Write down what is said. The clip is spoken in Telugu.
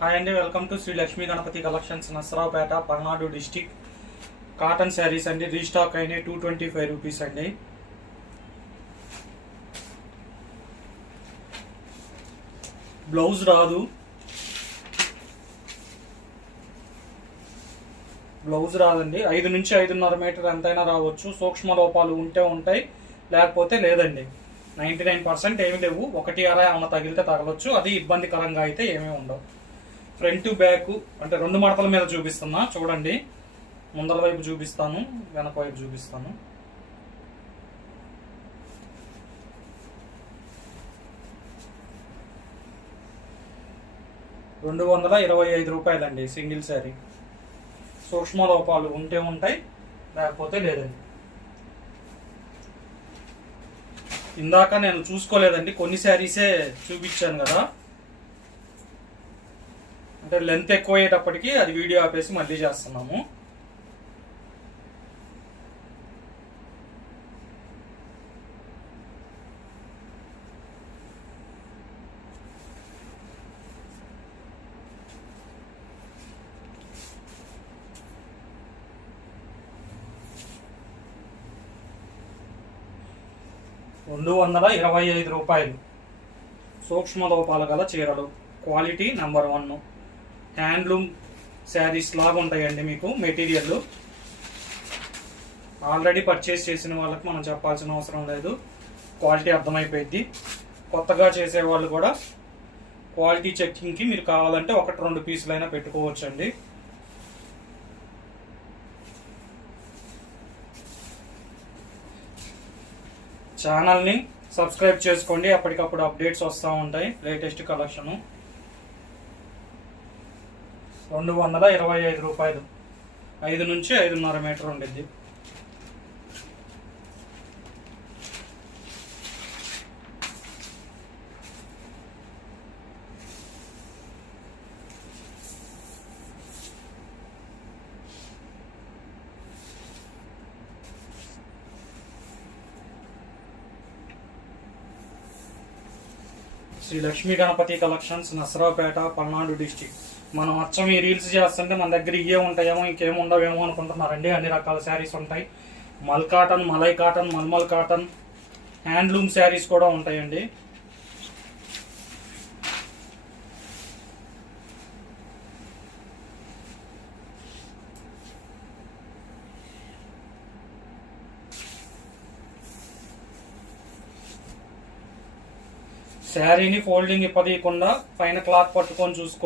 హాయ్ అండి, welcome to Shri Lakshmi Ganapathi collections, Narasaraopet, Palnadu district. Cotton saris అండి, రీస్టాక్ అయినాయి. 225 రూపీస్ అండి. బ్లౌజ్ రాదు, రాదండి. 5 నుంచి 5.5 మీటర్ ఎంతైనా రావచ్చు. సూక్ష్మ లోపాలు ఉంటే ఉంటాయి, లేకపోతే లేదండి. 99% ఏమి లేవు. 1/6 ఏమన్నా తగిలితే తగలొచ్చు, అది ఇబ్బందికరంగా అయితే ఏమీ ఉండవు. ఫ్రంట్ బ్యాక్ అంటే 2 మడతల మీద చూపిస్తున్నా చూడండి. ముందర వైపు చూపిస్తాను, వెనక వైపు చూపిస్తాను. ₹225 సింగిల్ శారీ. సూక్ష్మ లోపాలు ఉంటే ఉంటాయి, లేకపోతే లేదండి. ఇందాక నేను చూసుకోలేదండి, కొన్ని శారీసే చూపించాను కదా. అంటే లెంత్ ఎక్కువ అయ్యేటప్పటికి అది వీడియో ఆపేసి మళ్ళీ చేస్తున్నాము. ₹225 సూక్ష్మ లోపాల గల చీరలు. Quality number 1. హ్యాండ్లూమ్ శారీస్ లాగా ఉంటాయండి. మీకు మెటీరియల్ ఆల్రెడీ పర్చేస్ చేసిన వాళ్ళకి మనం చెప్పాల్సిన అవసరం లేదు, క్వాలిటీ అర్థమైపోయింది. కొత్తగా చేసే వాళ్ళు కూడా క్వాలిటీ చెకింగ్కి మీరు కావాలంటే 1-2 పీసులైనా పెట్టుకోవచ్చండి. ఛానల్ని సబ్స్క్రైబ్ చేసుకోండి, అప్పటికప్పుడు అప్డేట్స్ వస్తూ ఉంటాయి. Latest collection. ₹225, 5 నుంచి 5.5 మీటర్ ఉండిద్ది. Shri Lakshmi Ganapathi collections, Narasaraopet, Palnadu district. మనం అచ్చం ఈ రీల్స్ చేస్తుంటే మన దగ్గర ఇవే ఉంటాయేమో, ఇంకేమి ఉండవేమో అనుకుంటున్నారండి. అన్ని రకాల శారీస్ ఉంటాయి. Mul cotton, malai cotton, mulmul cotton, handloom saris కూడా ఉంటాయండి. శారీని ఫోల్డింగ్ ఇప్పదీయకుండా పైన క్లాత్ పట్టుకొని చూసుకో.